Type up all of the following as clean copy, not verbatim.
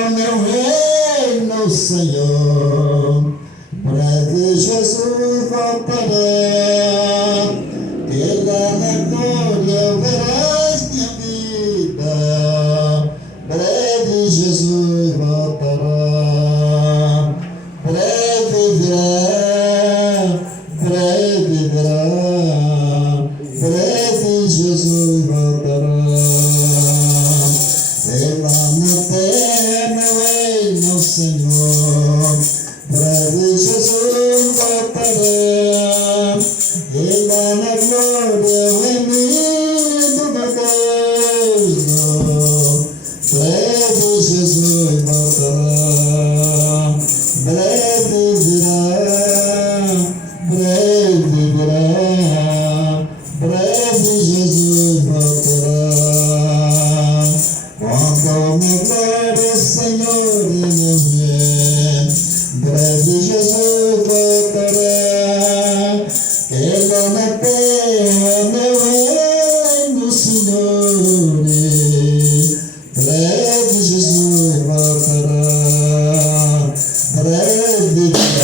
Meu reino, Senhor, breve Jesus voltará, e lá na glória verás minha vida, breve Jesus voltará, breve virá, breve Jesus voltará, e lá na terra meu reino, Senhor, breve Jesus voltará, e lá na glória remido meu Deus, breve Jesus voltará, breve virá, breve Jesus voltará. Quando me glória, Senhor, e meu bem, breve Jesus voltará, e lá na terra meu reino, Senhor, breve Jesus voltará, breve virá,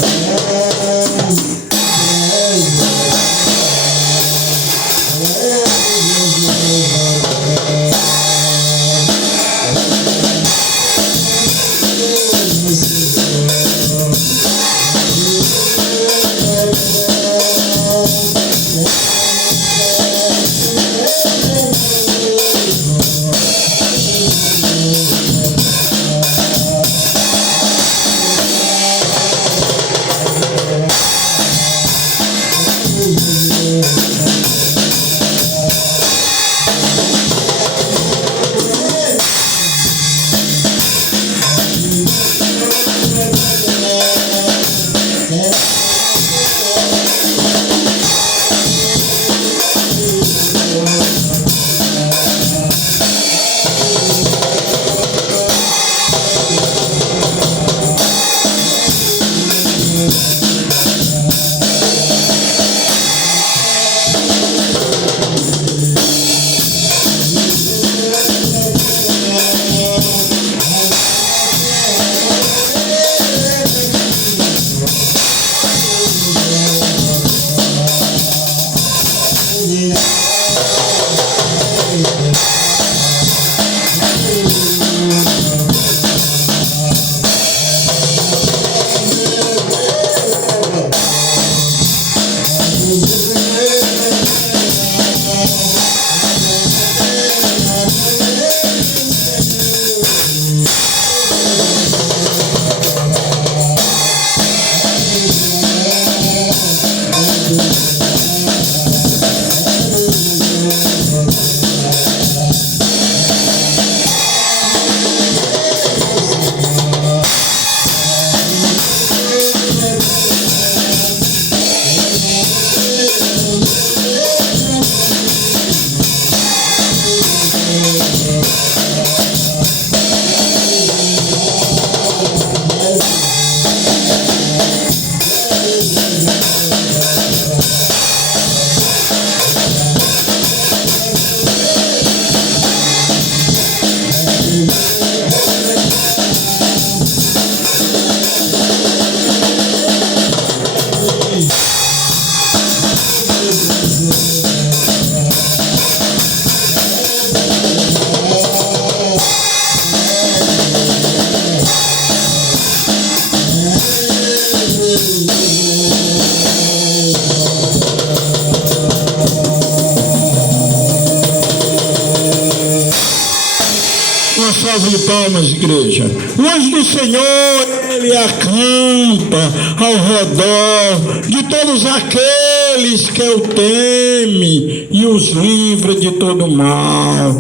Uma salva de palmas, igreja. O anjo do Senhor, ele acampa ao redor de todos aqueles que o temem e os livra de todo mal.